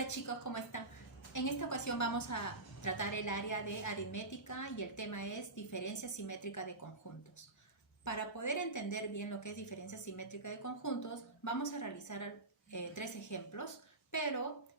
Hola chicos, ¿cómo están? En esta ocasión vamos a tratar el área de aritmética y el tema es diferencia simétrica de conjuntos. Para poder entender bien lo que es diferencia simétrica de conjuntos, vamos a realizar 3 ejemplos, pero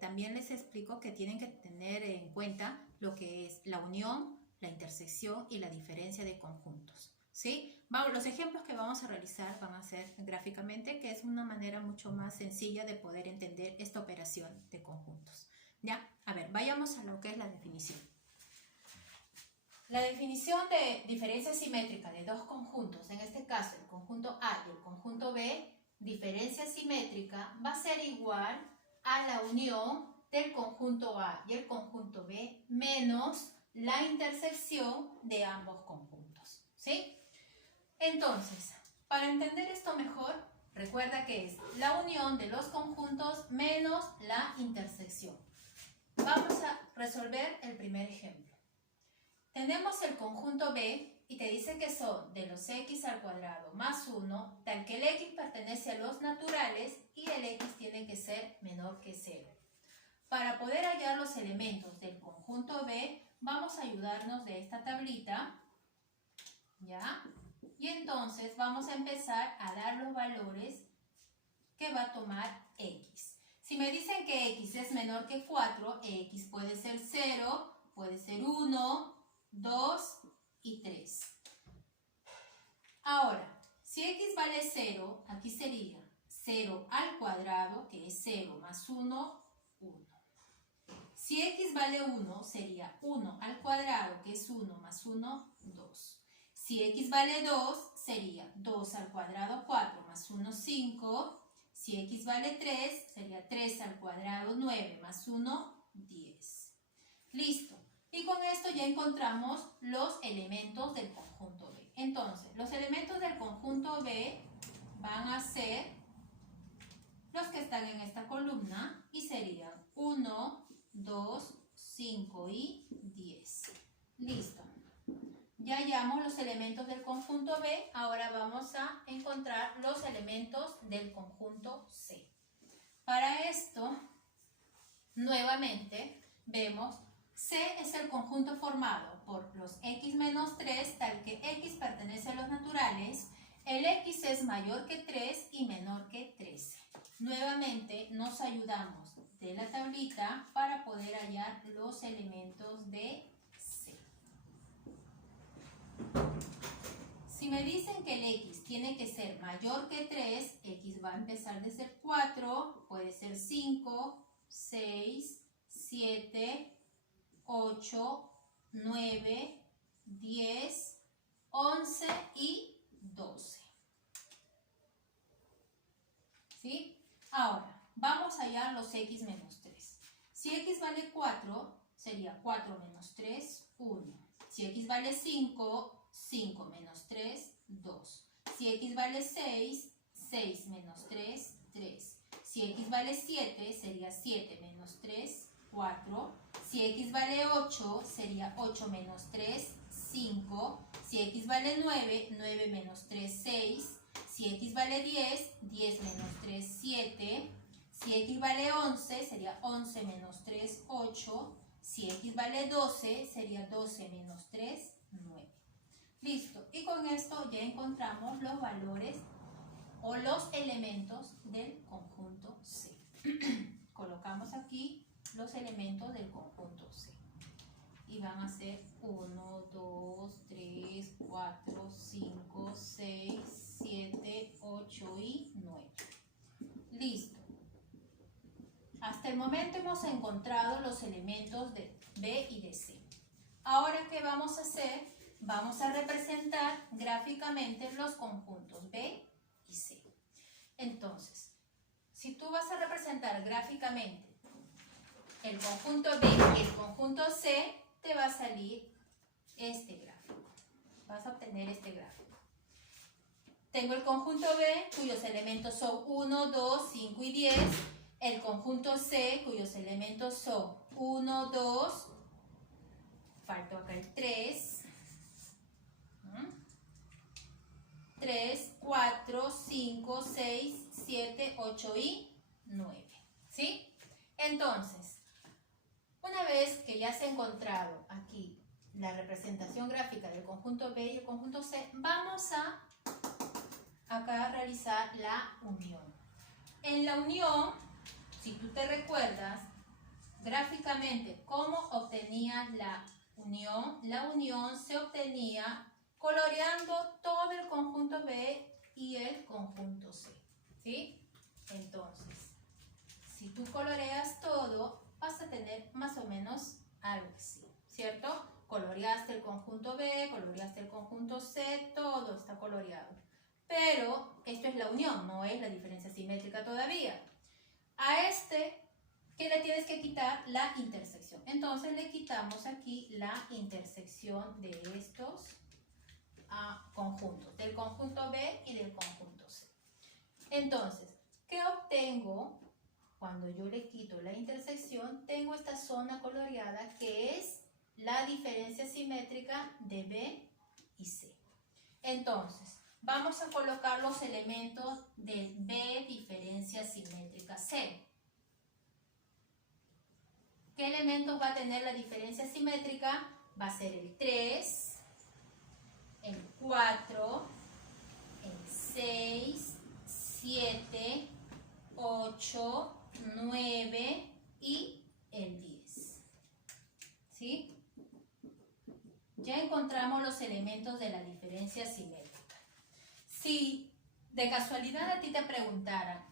también les explico que tienen que tener en cuenta lo que es la unión, la intersección y la diferencia de conjuntos. ¿Sí? Los ejemplos que vamos a realizar van a ser gráficamente, que es una manera mucho más sencilla de poder entender esta operación de conjuntos. ¿Ya? A ver, vayamos a lo que es la definición. La definición de diferencia simétrica de dos conjuntos, en este caso el conjunto A y el conjunto B, diferencia simétrica va a ser igual a la unión del conjunto A y el conjunto B menos la intersección de ambos conjuntos. ¿Sí? Entonces, para entender esto mejor, recuerda que es la unión de los conjuntos menos la intersección. Vamos a resolver el primer ejemplo. Tenemos el conjunto B y te dice que son de los x al cuadrado más 1, tal que el x pertenece a los naturales y el x tiene que ser menor que 0. Para poder hallar los elementos del conjunto B, vamos a ayudarnos de esta tablita, ¿ya? Y entonces vamos a empezar a dar los valores que va a tomar x. Si me dicen que x es menor que 4, x puede ser 0, puede ser 1, 2 y 3. Ahora, si x vale 0, aquí sería 0 al cuadrado, que es 0 más 1, 1. Si x vale 1, sería 1 al cuadrado, que es 1 más 1, 2. Si x vale 2, sería 2 al cuadrado, 4 más 1, 5. Si x vale 3, sería 3 al cuadrado, 9 más 1, 10. Listo. Y con esto ya encontramos los elementos del conjunto B. Entonces, los elementos del conjunto B van a ser los que están en esta columna y serían 1, 2, 5 y 10. Listo. Ya hallamos los elementos del conjunto B, ahora vamos a encontrar los elementos del conjunto C. Para esto, nuevamente, vemos C es el conjunto formado por los x menos 3, tal que x pertenece a los naturales, el x es mayor que 3 y menor que 13. Nuevamente nos ayudamos de la tablita para poder hallar los elementos de C. Si me dicen que el x tiene que ser mayor que 3, x va a empezar de ser 4, puede ser 5, 6, 7, 8, 9, 10, 11 y 12. ¿Sí? Ahora, vamos a hallar los x menos 3. Si x vale 4, sería 4 menos 3, 1. Si x vale 5, 5 menos 3, 2. Si x vale 6, 6 menos 3, 3. Si x vale 7, sería 7 menos 3, 4. Si x vale 8, sería 8 menos 3, 5. Si x vale 9, 9 menos 3, 6. Si x vale 10, 10 menos 3, 7. Si x vale 11, sería 11 menos 3, 8. Si x vale 12, sería 12 menos 3, 9. Listo. Y con esto ya encontramos los valores o los elementos del conjunto C. Colocamos aquí los elementos del conjunto C. Y van a ser 1, 2, 3, 4, 5, 6, 7, 8 y 9. Listo. Hasta el momento hemos encontrado los elementos de B y de C. Ahora, ¿qué vamos a hacer? Vamos a representar gráficamente los conjuntos B y C. Entonces, si tú vas a representar gráficamente el conjunto B y el conjunto C, te va a salir este gráfico. Vas a obtener este gráfico. Tengo el conjunto B, cuyos elementos son 1, 2, 5 y 10. El conjunto C, cuyos elementos son 1, 2, faltó acá el 3, 3, 4, 5, 6, 7, 8 y 9. ¿Sí? Entonces, una vez que ya se ha encontrado aquí la representación gráfica del conjunto B y el conjunto C, vamos a acá realizar la unión. En la unión, si tú te recuerdas, gráficamente, ¿cómo obtenía la unión? La unión se obtenía coloreando todo el conjunto B y el conjunto C, ¿sí? Entonces, si tú coloreas todo, vas a tener más o menos algo así, ¿cierto? Coloreaste el conjunto B, coloreaste el conjunto C, todo está coloreado. Pero esto es la unión, no es la diferencia simétrica todavía. A este, ¿qué le tienes que quitar? La intersección. Entonces le quitamos aquí la intersección de estos conjuntos, del conjunto B y del conjunto C. Entonces, ¿qué obtengo? Cuando yo le quito la intersección, tengo esta zona coloreada que es la diferencia simétrica de B y C. Entonces, vamos a colocar los elementos de B diferencia simétrica C. ¿Qué elementos va a tener la diferencia simétrica? Va a ser el 3, el 4, el 6, 7, 8, 9 y el 10. ¿Sí? Ya encontramos los elementos de la diferencia simétrica. Si de casualidad a ti te preguntaran,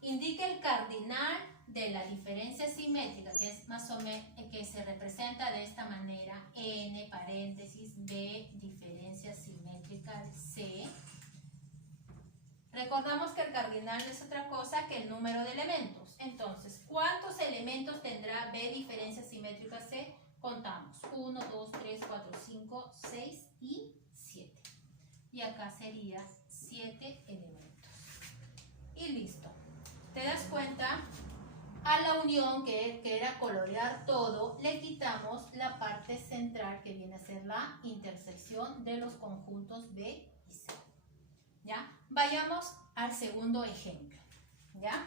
indica el cardinal de la diferencia simétrica, que es más o menos, que se representa de esta manera, n paréntesis b diferencia simétrica de c. Recordamos que el cardinal es otra cosa que el número de elementos. Entonces, ¿cuántos elementos tendrá b diferencia simétrica c? Contamos 1, 2, 3, 4, 5, 6 y 7. Y acá sería 7 elementos. Y listo. ¿Te das cuenta? A la unión, que era colorear todo, le quitamos la parte central que viene a ser la intersección de los conjuntos B y C. ¿Ya? Vayamos al segundo ejemplo. ¿Ya?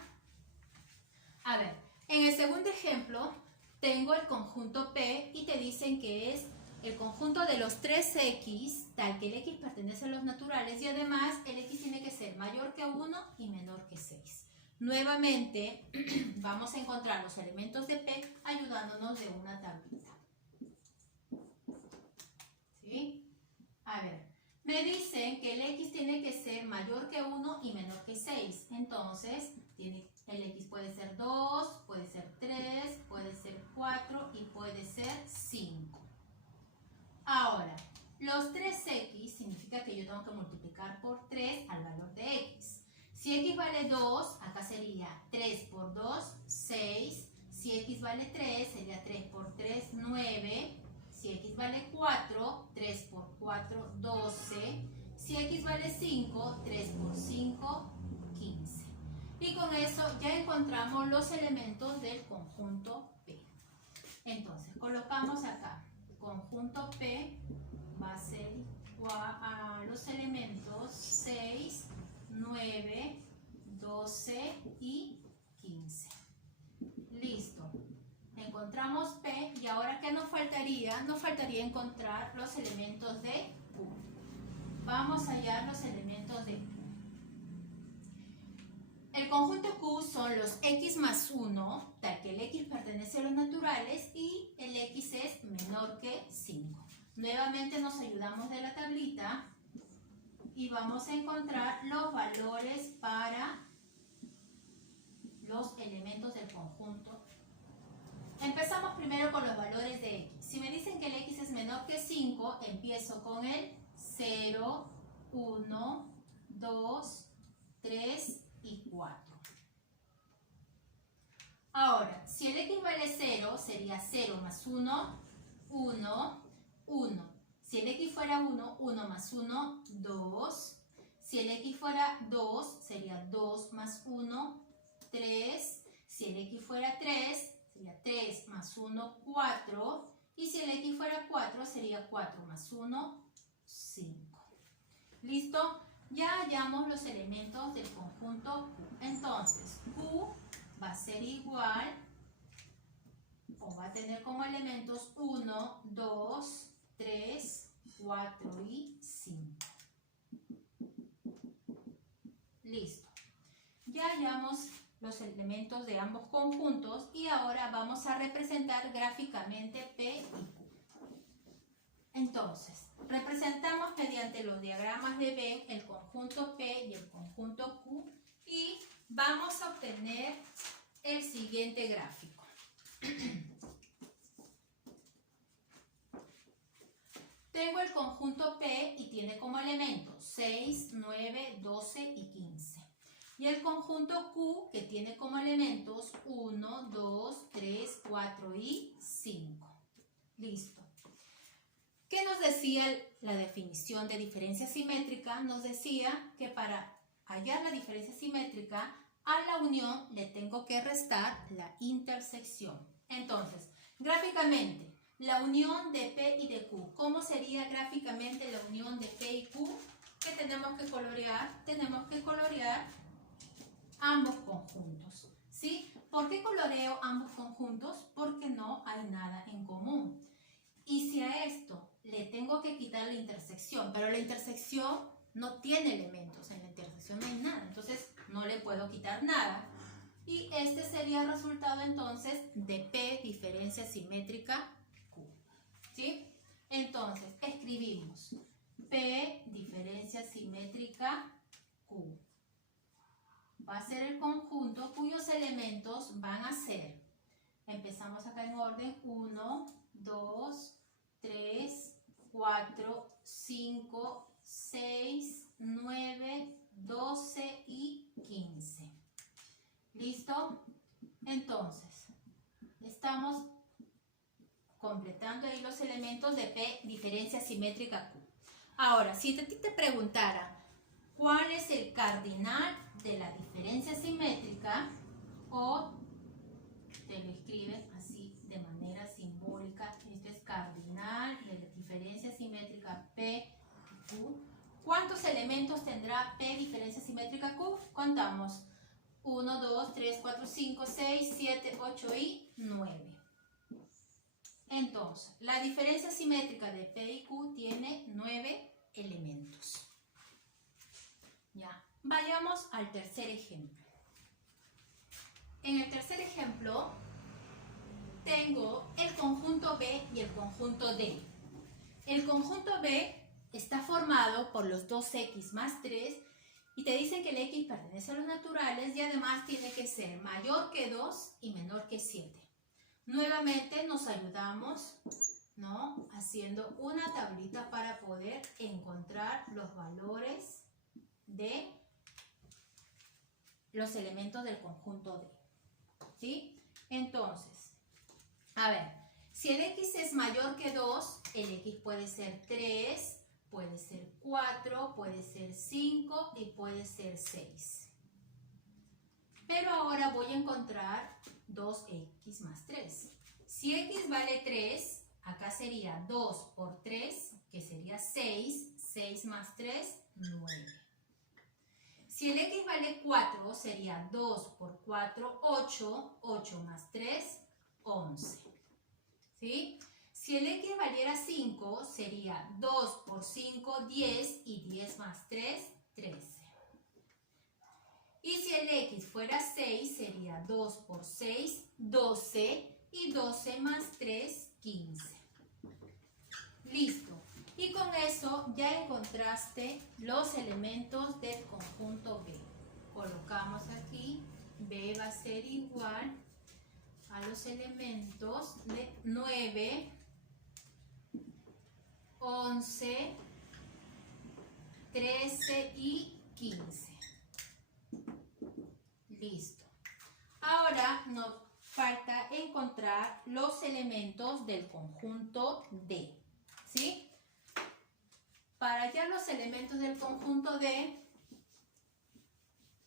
A ver, en el segundo ejemplo tengo el conjunto P y te dicen que es el conjunto de los 3x, tal que el x pertenece a los naturales y además el x tiene que ser mayor que 1 y menor que 6. Nuevamente vamos a encontrar los elementos de P ayudándonos de una tablita. ¿Sí? A ver, me dicen que el x tiene que ser mayor que 1 y menor que 6. Entonces, el x puede ser 2, puede ser 3, puede ser 4 y puede ser 5. Ahora, los 3x significa que yo tengo que multiplicar por 3 al valor de x. Si x vale 2, acá sería 3 por 2, 6. Si x vale 3, sería 3 por 3, 9. Si x vale 4, 3 por 4, 12. Si x vale 5, 3 por 5, 15. Y con eso ya encontramos los elementos del conjunto P. Entonces, colocamos acá. Conjunto P va a ser igual a los elementos 6, 9, 12 y 15. Listo. Encontramos P y ahora ¿qué nos faltaría? Nos faltaría encontrar los elementos de Q. Vamos a hallar los elementos de Q. El conjunto Q son los x más 1, tal que el x pertenece a los naturales y el x es menor que 5. Nuevamente nos ayudamos de la tablita y vamos a encontrar los valores para los elementos del conjunto. Empezamos primero con los valores de x. Si me dicen que el x es menor que 5, empiezo con el 0, 1, 2, 3 y 4. Ahora, si el x vale 0, sería 0 más 1, 1, 1. Si el x fuera 1, 1 más 1, 2. Si el x fuera 2, sería 2 más 1, 3. Si el x fuera 3, sería 3 más 1, 4. Y si el x fuera 4, sería 4 más 1, 5. ¿Listo? Ya hallamos los elementos del conjunto Q. Entonces, Q va a ser igual va a tener como elementos 1, 2, 3, 4 y 5. Listo. Ya hallamos los elementos de ambos conjuntos y ahora vamos a representar gráficamente P y Q. Entonces, representamos mediante los diagramas de Venn el conjunto P y el conjunto Q y vamos a obtener el siguiente gráfico. Tengo el conjunto P y tiene como elementos 6, 9, 12 y 15. Y el conjunto Q que tiene como elementos 1, 2, 3, 4 y 5. Listo. ¿Qué nos decía la definición de diferencia simétrica? Nos decía que para hallar la diferencia simétrica, a la unión le tengo que restar la intersección. Entonces, gráficamente, la unión de P y de Q. ¿Cómo sería gráficamente la unión de P y Q? ¿Qué tenemos que colorear? Tenemos que colorear ambos conjuntos. ¿Sí? ¿Por qué coloreo ambos conjuntos? Porque no hay nada en común. Y si a esto le tengo que quitar la intersección, pero la intersección no tiene elementos, en la intersección no hay nada, entonces no le puedo quitar nada. Y este sería el resultado entonces de P diferencia simétrica Q. ¿Sí? Entonces escribimos P diferencia simétrica Q. Va a ser el conjunto cuyos elementos van a ser, empezamos acá en orden, 1, 2, 3, 4, 5, 6, 9, 12 y 15. ¿Listo? Entonces, estamos completando ahí los elementos de P diferencia simétrica Q. Ahora, si a ti te preguntara cuál es el cardinal de la diferencia simétrica, o te lo escribes así de manera simbólica, este es cardinal de la diferencia simétrica P y Q. ¿Cuántos elementos tendrá P diferencia simétrica Q? Contamos 1, 2, 3, 4, 5, 6, 7, 8 y 9. Entonces, la diferencia simétrica de P y Q tiene 9 elementos. Ya, vayamos al tercer ejemplo. En el tercer ejemplo, tengo el conjunto B y el conjunto D. El conjunto B está formado por los dos X más 3 y te dicen que el X pertenece a los naturales y además tiene que ser mayor que 2 y menor que 7. Nuevamente nos ayudamos, ¿no?, haciendo una tablita para poder encontrar los valores de los elementos del conjunto D. ¿Sí? Entonces, a ver, si el X es mayor que 2, el X puede ser 3, puede ser 4, puede ser 5 y puede ser 6. Pero ahora voy a encontrar 2X más 3. Si X vale 3, acá sería 2 por 3, que sería 6, 6 más 3, 9. Si el X vale 4, sería 2 por 4, 8, 8 más 3, 11. ¿Sí? Si el X valiera 5, sería 2 por 5, 10 y 10 más 3, 13. Y si el X fuera 6, sería 2 por 6, 12 y 12 más 3, 15. Listo. Y con eso ya encontraste los elementos del conjunto B. Colocamos aquí, B va a ser igual a los elementos de 9, 11, 13 y 15. Listo. Ahora nos falta encontrar los elementos del conjunto D. ¿Sí? Para hallar los elementos del conjunto D,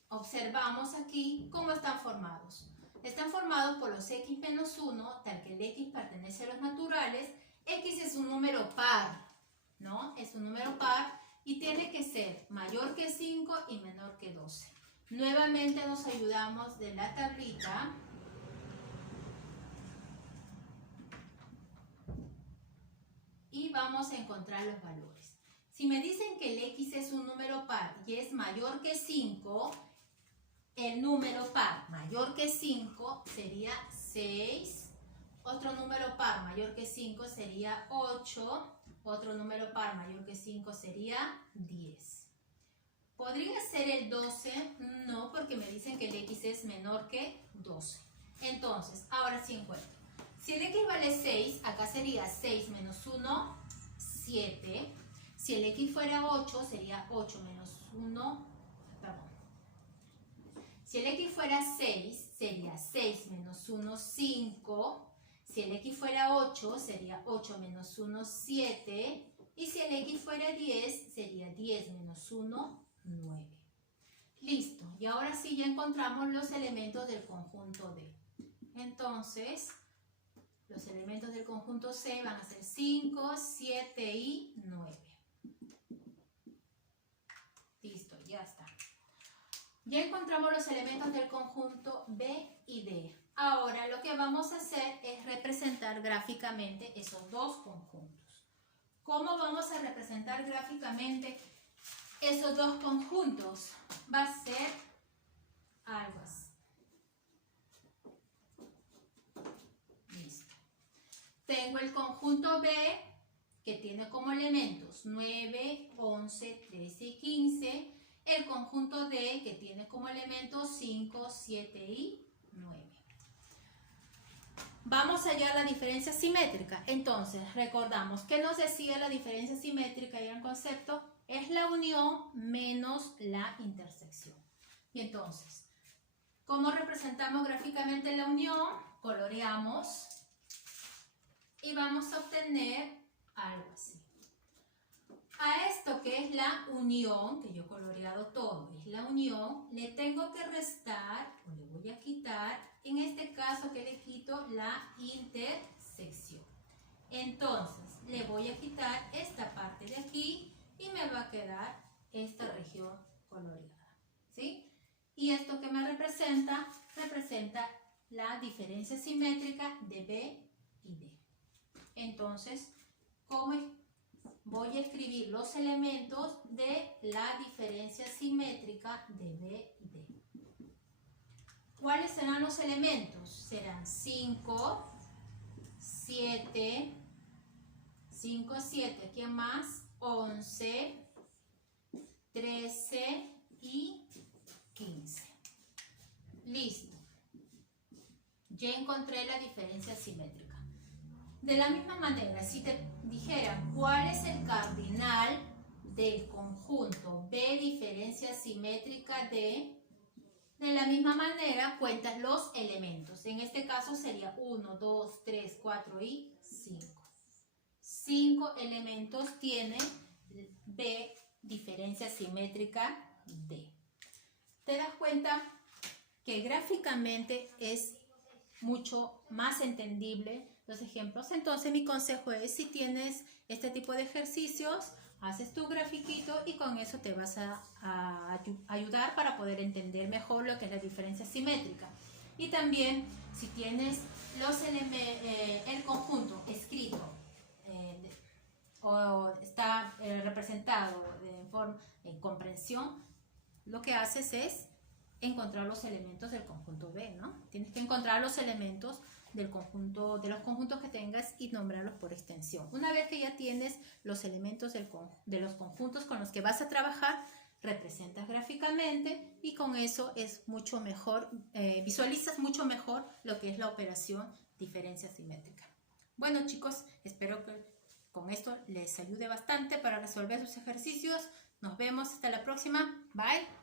observamos aquí cómo están formados. Están formados por los X menos 1, tal que el X pertenece a los naturales. X es un número par, ¿no? Es un número par y tiene que ser mayor que 5 y menor que 12. Nuevamente nos ayudamos de la tablita vamos a encontrar los valores. Si me dicen que el x es un número par y es mayor que 5, el número par mayor que 5 sería 6. Otro número par mayor que 5 sería 8. Otro número par mayor que 5 sería 10. ¿Podría ser el 12? No, porque me dicen que el x es menor que 12. Entonces, ahora sí encuentro. Si el x vale 6, acá sería 6 menos 1, 7. Si el x fuera 8, sería 8 menos 1, perdón. Si el x fuera 6, sería 6 menos 1, 5. Si el x fuera 8, sería 8 menos 1, 7. Y si el x fuera 10, sería 10 menos 1, 9. Listo. Y ahora sí ya encontramos los elementos del conjunto D. Entonces, los elementos del conjunto C van a ser 5, 7 y 9. Listo, ya está. Ya encontramos los elementos del conjunto B y D. Ahora lo que vamos a hacer es representar gráficamente esos dos conjuntos. ¿Cómo vamos a representar gráficamente esos dos conjuntos? Va a ser algo así. Listo. Tengo el conjunto B que tiene como elementos 9, 11, 13 y 15. El conjunto D que tiene como elementos 5, 7 y 9. Vamos a hallar la diferencia simétrica. Entonces, recordamos que nos decía la diferencia simétrica y el concepto es la unión menos la intersección. Y entonces, ¿cómo representamos gráficamente la unión? Coloreamos y vamos a obtener algo así. A esto que es la unión, que yo he coloreado todo, es la unión, le tengo que restar, o le voy a quitar, en este caso que le quito la intersección. Entonces, le voy a quitar esta parte de aquí y me va a quedar esta región coloreada, ¿sí? Y esto que me representa, representa la diferencia simétrica de B y D. Entonces, ¿cómo es? Voy a escribir los elementos de la diferencia simétrica de B y D. ¿Cuáles serán los elementos? Serán 5, 7, 5, 7, ¿quién más? 11, 13 y 15. Listo. Ya encontré la diferencia simétrica. De la misma manera, si te dijera cuál es el cardinal del conjunto B diferencia simétrica D, de la misma manera cuentas los elementos. En este caso sería 1, 2, 3, 4 y 5. 5 elementos tiene B diferencia simétrica D. ¿Te das cuenta que gráficamente es mucho más entendible los ejemplos? Entonces mi consejo es, si tienes este tipo de ejercicios, haces tu grafiquito y con eso te vas a ayudar para poder entender mejor lo que es la diferencia simétrica. Y también si tienes el conjunto escrito o está representado en comprensión, lo que haces es encontrar los elementos del conjunto B, ¿no? Tienes que encontrar los elementos del conjunto, de los conjuntos que tengas y nombrarlos por extensión. Una vez que ya tienes los elementos de los conjuntos con los que vas a trabajar, representas gráficamente y con eso es mucho mejor, visualizas mucho mejor lo que es la operación diferencia simétrica. Bueno, chicos, espero que con esto les ayude bastante para resolver sus ejercicios. Nos vemos hasta la próxima. Bye.